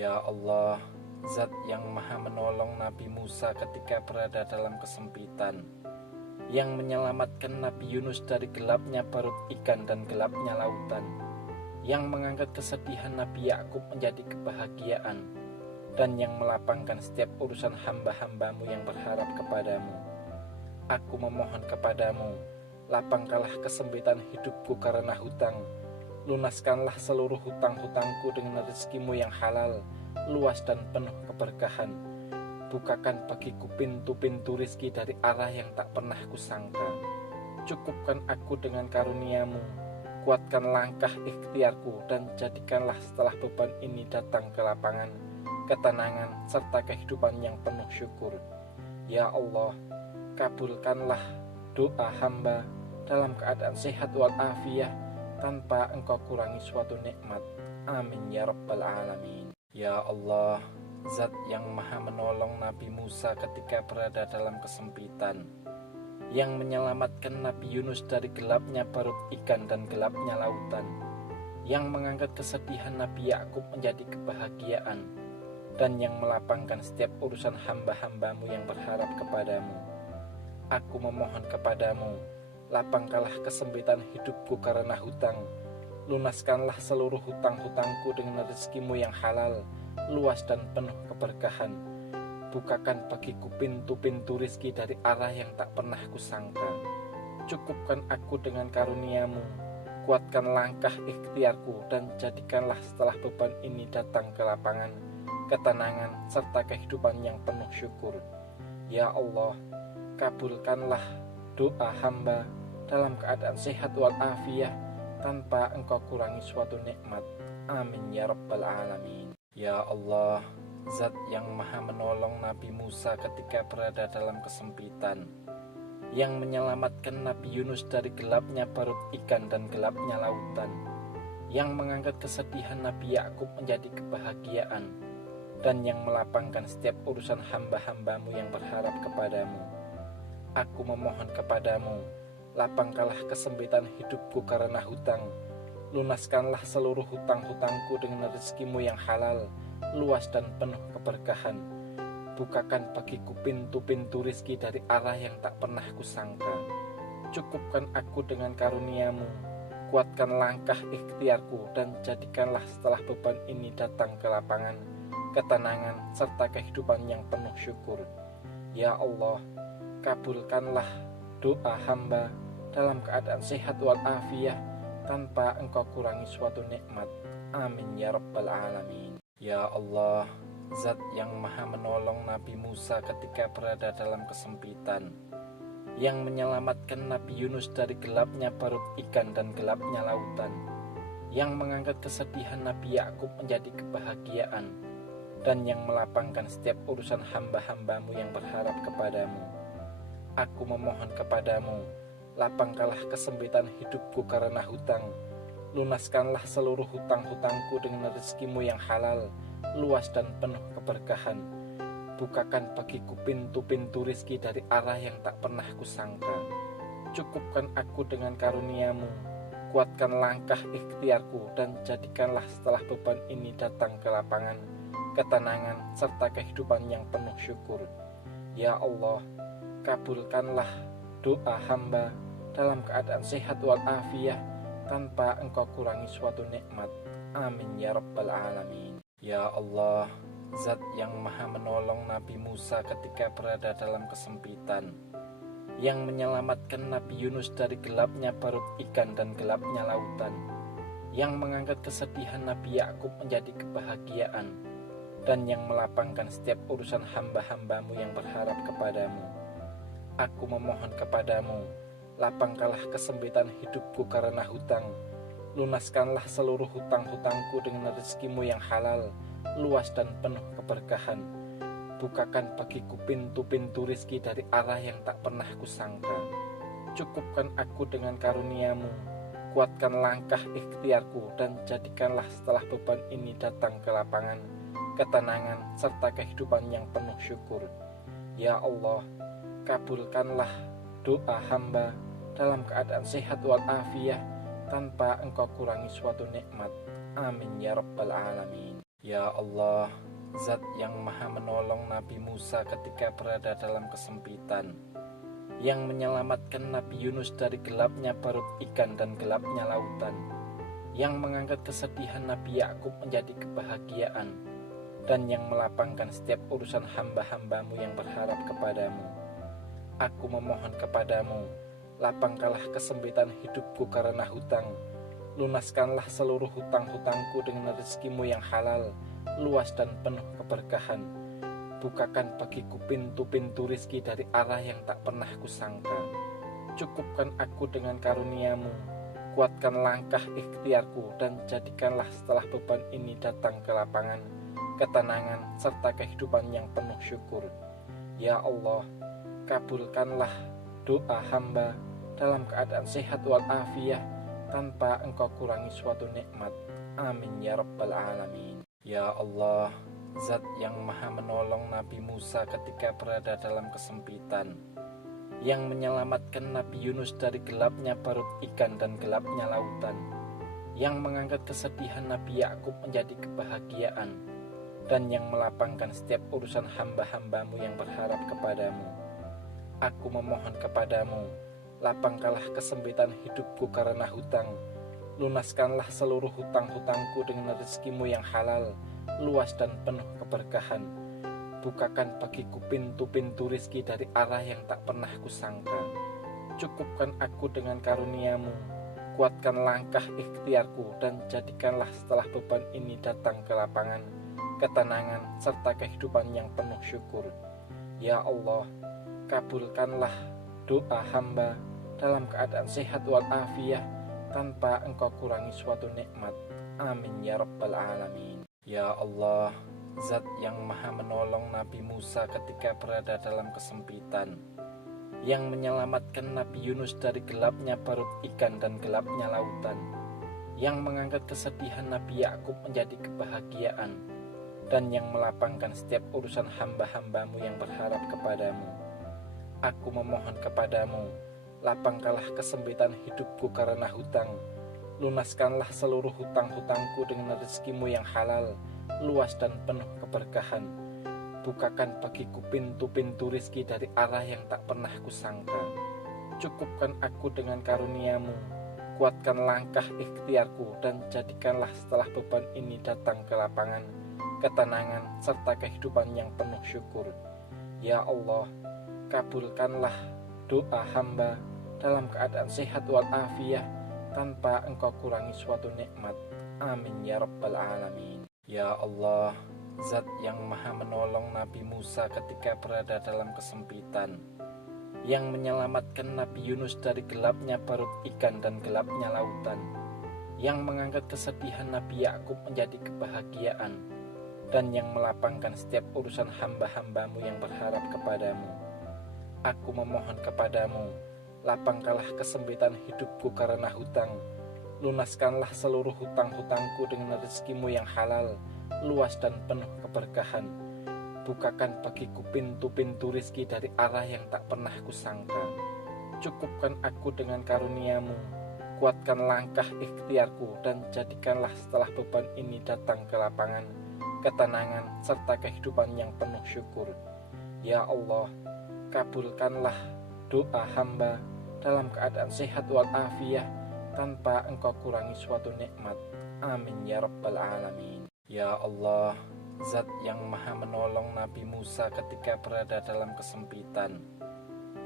Ya Allah, Zat yang maha menolong Nabi Musa ketika berada dalam kesempitan, yang menyelamatkan Nabi Yunus dari gelapnya perut ikan dan gelapnya lautan, yang mengangkat kesedihan Nabi Yakub menjadi kebahagiaan, dan yang melapangkan setiap urusan hamba-hambamu yang berharap kepadamu. Aku memohon kepadamu, lapangkanlah kesempitan hidupku karena hutang. Lunaskanlah seluruh hutang-hutangku dengan rezekimu yang halal, luas dan penuh keberkahan. Bukakan bagiku pintu-pintu rizki dari arah yang tak pernah kusangka. Cukupkan aku dengan karuniamu, kuatkan langkah ikhtiarku, dan jadikanlah setelah beban ini datang ke lapangan, ketenangan, serta kehidupan yang penuh syukur. Ya Allah, kabulkanlah doa hamba dalam keadaan sehat walafiat, tanpa engkau kurangi suatu nikmat. Amin ya rabbal alamin. Ya Allah, Zat yang maha menolong Nabi Musa ketika berada dalam kesempitan, yang menyelamatkan Nabi Yunus dari gelapnya perut ikan dan gelapnya lautan, yang mengangkat kesedihan Nabi Yakub menjadi kebahagiaan, dan yang melapangkan setiap urusan hamba-hambamu yang berharap kepadamu. Aku memohon kepadamu, lapangkanlah kesempitan hidupku karena hutang. Lunaskanlah seluruh hutang-hutangku dengan rezekimu yang halal, luas dan penuh keberkahan. Bukakan bagiku pintu-pintu rizki dari arah yang tak pernah kusangka. Cukupkan aku dengan karuniamu, kuatkan langkah ikhtiarku, dan jadikanlah setelah beban ini datang ke lapangan, ketenangan, serta kehidupan yang penuh syukur. Ya Allah, kabulkanlah doa hamba dalam keadaan sehat walafiat, tanpa engkau kurangi suatu nikmat. Amin ya rabbal alamin. Ya Allah, Zat yang maha menolong Nabi Musa ketika berada dalam kesempitan, yang menyelamatkan Nabi Yunus dari gelapnya perut ikan dan gelapnya lautan, yang mengangkat kesedihan Nabi Yakub menjadi kebahagiaan, dan yang melapangkan setiap urusan hamba-hambamu yang berharap kepadamu. Aku memohon kepadamu, lapangkanlah kesempitan hidupku karena hutang. Lunaskanlah seluruh hutang-hutangku dengan rezekimu yang halal, luas dan penuh keberkahan. Bukakan bagiku pintu-pintu rizki dari arah yang tak pernah kusangka. Cukupkan aku dengan karuniamu, kuatkan langkah ikhtiarku, dan jadikanlah setelah beban ini datang ke lapangan, ketenangan, serta kehidupan yang penuh syukur. Ya Allah, kabulkanlah doa hamba dalam keadaan sehat walafiat, tanpa engkau kurangi suatu nikmat. Amin ya rabbal alamin. Ya Allah, Zat yang maha menolong Nabi Musa ketika berada dalam kesempitan, yang menyelamatkan Nabi Yunus dari gelapnya perut ikan dan gelapnya lautan, yang mengangkat kesedihan Nabi Yakub menjadi kebahagiaan, dan yang melapangkan setiap urusan hamba-hambamu yang berharap kepadamu. Aku memohon kepadamu, lapangkanlah kesempitan hidupku karena hutang. Lunaskanlah seluruh hutang-hutangku dengan rezekimu yang halal, luas dan penuh keberkahan. Bukakan bagiku pintu-pintu rizki dari arah yang tak pernah kusangka. Cukupkan aku dengan karuniamu, kuatkan langkah ikhtiarku, dan jadikanlah setelah beban ini datang ke lapangan, ketenangan, serta kehidupan yang penuh syukur. Ya Allah, kabulkanlah doa hamba dalam keadaan sehat walafiat, tanpa engkau kurangi suatu nikmat. Amin ya rabbal alamin. Ya Allah, Zat yang maha menolong Nabi Musa ketika berada dalam kesempitan, yang menyelamatkan Nabi Yunus dari gelapnya perut ikan dan gelapnya lautan, yang mengangkat kesedihan Nabi Yakub menjadi kebahagiaan, dan yang melapangkan setiap urusan hamba-hambamu yang berharap kepadamu. Aku memohon kepadamu, lapangkanlah kesempitan hidupku karena hutang. Lunaskanlah seluruh hutang-hutangku dengan rezekimu yang halal, luas dan penuh keberkahan. Bukakan bagiku pintu-pintu rizki dari arah yang tak pernah kusangka. Cukupkan aku dengan karuniamu, kuatkan langkah ikhtiarku, dan jadikanlah setelah beban ini datang ke lapangan, ketenangan, serta kehidupan yang penuh syukur. Ya Allah, kabulkanlah doa hamba dalam keadaan sehat walafiat, tanpa engkau kurangi suatu nikmat. Amin ya rabbal alamin. Ya Allah, Zat yang maha menolong Nabi Musa ketika berada dalam kesempitan, yang menyelamatkan Nabi Yunus dari gelapnya perut ikan dan gelapnya lautan, yang mengangkat kesedihan Nabi Yakub menjadi kebahagiaan, dan yang melapangkan setiap urusan hamba-hambamu yang berharap kepadamu. Aku memohon kepadamu, lapangkanlah kesempitan hidupku karena hutang. Lunaskanlah seluruh hutang-hutangku dengan rezekimu yang halal, luas dan penuh keberkahan. Bukakan bagiku pintu-pintu rizki dari arah yang tak pernah kusangka. Cukupkan aku dengan karuniamu, kuatkan langkah ikhtiarku, dan jadikanlah setelah beban ini datang ke lapangan, ketenangan, serta kehidupan yang penuh syukur. Ya Allah, kabulkanlah doa hamba dalam keadaan sehat walafiat, tanpa engkau kurangi suatu nikmat. Amin ya rabbal alamin. Ya Allah, Zat yang maha menolong Nabi Musa ketika berada dalam kesempitan, yang menyelamatkan Nabi Yunus dari gelapnya perut ikan dan gelapnya lautan, yang mengangkat kesedihan Nabi Yakub menjadi kebahagiaan, dan yang melapangkan setiap urusan hamba-hambamu yang berharap kepadamu. Aku memohon kepadamu, lapangkanlah kesempitan hidupku karena hutang. Lunaskanlah seluruh hutang-hutangku dengan rezekimu yang halal, luas dan penuh keberkahan. Bukakan bagiku pintu-pintu rizki dari arah yang tak pernah kusangka. Cukupkan aku dengan karuniamu, kuatkan langkah ikhtiarku, dan jadikanlah setelah beban ini datang ke lapangan, ketenangan, serta kehidupan yang penuh syukur. Ya Allah, kabulkanlah doa hamba dalam keadaan sehat walafiat, tanpa engkau kurangi suatu nikmat. Amin ya rabbal alamin. Ya Allah, Zat yang maha menolong Nabi Musa ketika berada dalam kesempitan, yang menyelamatkan Nabi Yunus dari gelapnya perut ikan dan gelapnya lautan, yang mengangkat kesedihan Nabi Yakub menjadi kebahagiaan, dan yang melapangkan setiap urusan hamba-hambamu yang berharap kepadamu. Aku memohon kepadamu, lapangkanlah kesempitan hidupku karena hutang. Lunaskanlah seluruh hutang-hutangku dengan rezekimu yang halal, luas dan penuh keberkahan. Bukakan bagiku pintu-pintu rizki dari arah yang tak pernah kusangka. Cukupkan aku dengan karuniamu, kuatkan langkah ikhtiarku, dan jadikanlah setelah beban ini datang ke lapangan, ketenangan, serta kehidupan yang penuh syukur. Ya Allah, kabulkanlah doa hamba dalam keadaan sehat walafiat, tanpa engkau kurangi suatu nikmat. Amin ya rabbal alamin. Ya Allah, Zat yang maha menolong Nabi Musa ketika berada dalam kesempitan, yang menyelamatkan Nabi Yunus dari gelapnya perut ikan dan gelapnya lautan, yang mengangkat kesedihan Nabi Yakub menjadi kebahagiaan, dan yang melapangkan setiap urusan hamba-hambamu yang berharap kepadamu. Aku memohon kepadamu, lapangkanlah kesempitan hidupku karena hutang. Lunaskanlah seluruh hutang-hutangku dengan rezekimu yang halal, luas dan penuh keberkahan. Bukakan bagiku pintu-pintu rizki dari arah yang tak pernah kusangka. Cukupkan aku dengan karuniamu, kuatkan langkah ikhtiarku, dan jadikanlah setelah beban ini datang ke lapangan, ketenangan, serta kehidupan yang penuh syukur. Ya Allah, kabulkanlah doa hamba dalam keadaan sehat walafiat, tanpa engkau kurangi suatu nikmat. Amin ya rabbal alamin. Ya Allah, Zat yang maha menolong Nabi Musa ketika berada dalam kesempitan,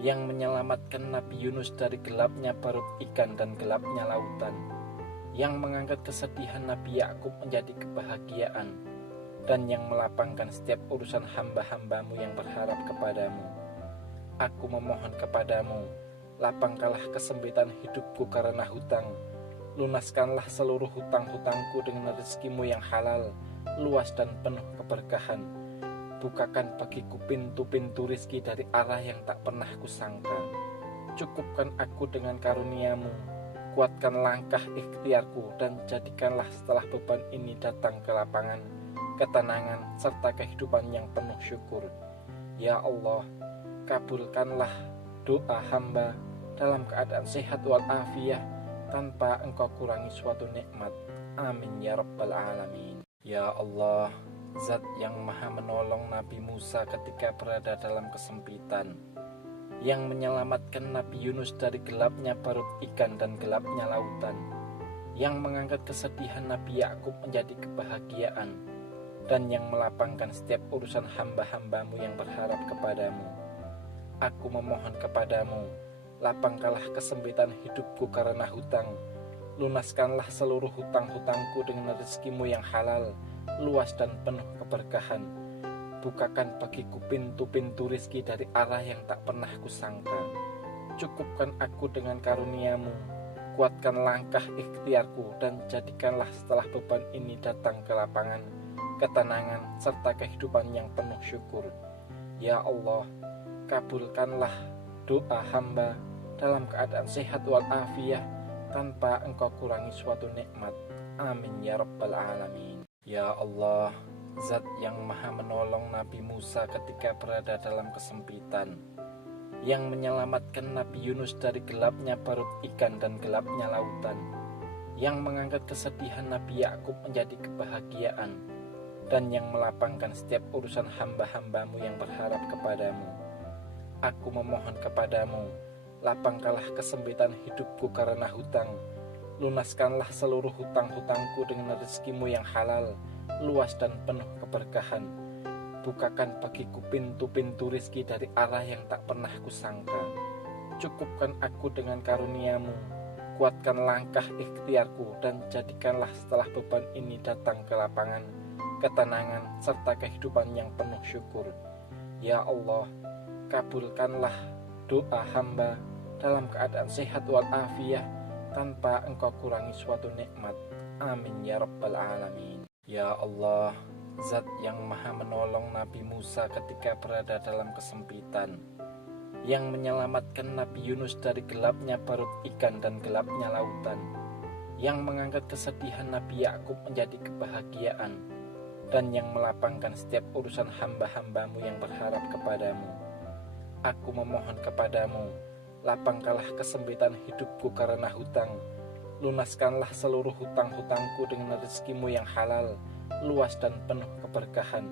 yang menyelamatkan Nabi Yunus dari gelapnya perut ikan dan gelapnya lautan, yang mengangkat kesedihan Nabi Yakub menjadi kebahagiaan, dan yang melapangkan setiap urusan hamba-hambamu yang berharap kepadamu. Aku memohon kepadamu, lapangkanlah kesempitan hidupku karena hutang. Lunaskanlah seluruh hutang-hutangku dengan rezekimu yang halal, luas dan penuh keberkahan. Bukakan bagiku pintu-pintu rizki dari arah yang tak pernah kusangka. Cukupkan aku dengan karuniamu, kuatkan langkah ikhtiarku, dan jadikanlah setelah beban ini datang ke lapangan, ketenangan, serta kehidupan yang penuh syukur. Ya Allah, kabulkanlah doa hamba dalam keadaan sehat walafiat, tanpa engkau kurangi suatu nikmat. Amin ya rabbal alamin. Ya Allah, Zat yang maha menolong Nabi Musa ketika berada dalam kesempitan, yang menyelamatkan Nabi Yunus dari gelapnya perut ikan dan gelapnya lautan, yang mengangkat kesedihan Nabi Yakub menjadi kebahagiaan, dan yang melapangkan setiap urusan hamba-hambamu yang berharap kepadamu. Aku memohon kepadamu, lapangkanlah kesempitan hidupku karena hutang, lunaskanlah seluruh hutang-hutangku dengan rezekimu yang halal, luas dan penuh keberkahan. Bukakan bagiku pintu-pintu rizki dari arah yang tak pernah kusangka. Cukupkan aku dengan karuniamu, kuatkan langkah ikhtiarku, dan jadikanlah setelah beban ini datang ke lapangan, ketenangan, serta kehidupan yang penuh syukur. Ya Allah, kabulkanlah doa hamba dalam keadaan sehat walafiat tanpa engkau kurangi suatu nikmat. Amin ya rabbal alamin. Ya Allah, Zat yang maha menolong Nabi Musa ketika berada dalam kesempitan, yang menyelamatkan Nabi Yunus dari gelapnya perut ikan dan gelapnya lautan, yang mengangkat kesedihan Nabi Yakub menjadi kebahagiaan, dan yang melapangkan setiap urusan hamba-hambamu yang berharap kepadamu. Aku memohon kepadamu, lapangkanlah kesempitan hidupku karena hutang, lunaskanlah seluruh hutang-hutangku dengan rezekimu yang halal, luas dan penuh keberkahan. Bukakan bagiku pintu-pintu rizki dari arah yang tak pernah kusangka. Cukupkan aku dengan karuniamu, kuatkan langkah ikhtiarku, dan jadikanlah setelah beban ini datang ke lapangan, ketenangan, serta kehidupan yang penuh syukur. Ya Allah, kabulkanlah doa hamba dalam keadaan sehat walafiat tanpa engkau kurangi suatu nikmat. Amin ya rabbal alamin. Ya Allah, Zat yang maha menolong Nabi Musa ketika berada dalam kesempitan, yang menyelamatkan Nabi Yunus dari gelapnya perut ikan dan gelapnya lautan, yang mengangkat kesedihan Nabi Yakub menjadi kebahagiaan, dan yang melapangkan setiap urusan hamba-hambamu yang berharap kepadamu. Aku memohon kepadamu, lapangkanlah kesempitan hidupku karena hutang, lunaskanlah seluruh hutang-hutangku dengan rezekimu yang halal, luas dan penuh keberkahan.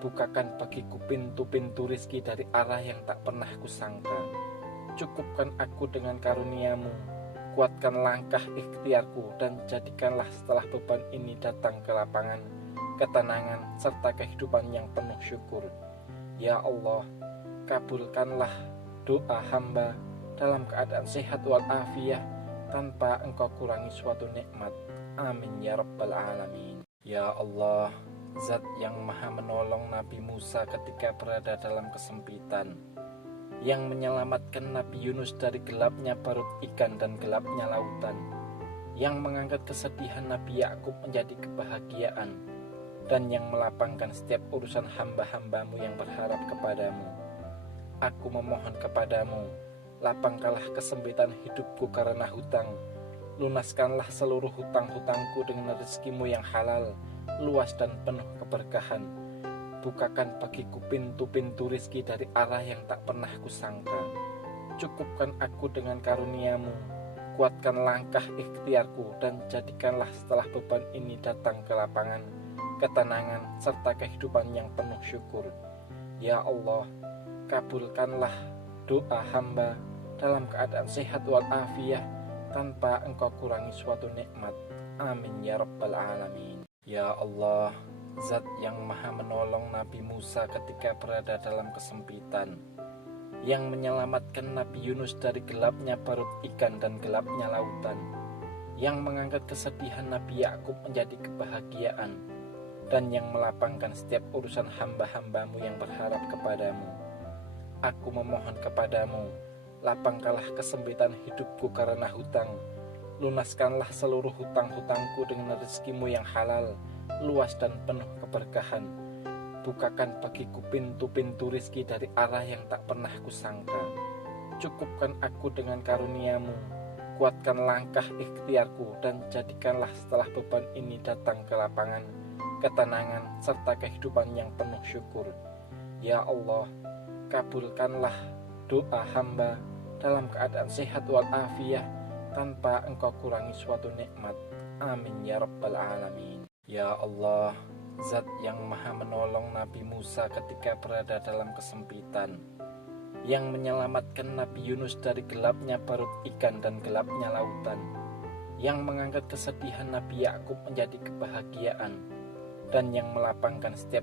Bukakan bagiku pintu-pintu rizki dari arah yang tak pernah kusangka. Cukupkan aku dengan karuniamu, kuatkan langkah ikhtiarku, dan jadikanlah setelah beban ini datang ke lapangan, ketenangan, serta kehidupan yang penuh syukur. Ya Allah, kabulkanlah doa hamba dalam keadaan sehat walafiat tanpa engkau kurangi suatu nikmat. Amin ya rabbal alamin. Ya Allah, Zat yang maha menolong Nabi Musa ketika berada dalam kesempitan, yang menyelamatkan Nabi Yunus dari gelapnya perut ikan dan gelapnya lautan, yang mengangkat kesedihan Nabi Yakub menjadi kebahagiaan, dan yang melapangkan setiap urusan hamba-hambamu yang berharap kepadamu. Aku memohon kepadamu, lapangkanlah kesempitan hidupku karena hutang, lunaskanlah seluruh hutang-hutangku dengan rezekimu yang halal, luas dan penuh keberkahan. Bukakan bagiku pintu-pintu rizki dari arah yang tak pernah kusangka. Cukupkan aku dengan karuniamu, kuatkan langkah ikhtiarku, dan jadikanlah setelah beban ini datang ke lapangan, ketenangan, serta kehidupan yang penuh syukur. Ya Allah, kabulkanlah doa hamba dalam keadaan sehat walafiat tanpa engkau kurangi suatu nikmat. Amin ya rabbal alamin. Ya Allah, Zat yang maha menolong Nabi Musa ketika berada dalam kesempitan, yang menyelamatkan Nabi Yunus dari gelapnya perut ikan dan gelapnya lautan, yang mengangkat kesedihan Nabi Yakub menjadi kebahagiaan, dan yang melapangkan setiap urusan hamba-hambamu yang berharap kepadamu. Aku memohon kepadamu, lapangkanlah kesempitan hidupku karena hutang, lunaskanlah seluruh hutang-hutangku dengan rezekimu yang halal, luas dan penuh keberkahan. Bukakan bagiku pintu-pintu rizki dari arah yang tak pernah kusangka. Cukupkan aku dengan karuniamu, kuatkan langkah ikhtiarku, dan jadikanlah setelah beban ini datang ke lapangan, ketenangan, serta kehidupan yang penuh syukur. Ya Allah, kabulkanlah doa hamba dalam keadaan sehat walafiat tanpa engkau kurangi suatu nikmat. Amin ya rabbal alamin. Ya Allah, Zat yang maha menolong Nabi Musa ketika berada dalam kesempitan, yang menyelamatkan Nabi Yunus dari gelapnya perut ikan dan gelapnya lautan, yang mengangkat kesedihan Nabi Yakub menjadi kebahagiaan, dan yang melapangkan setiap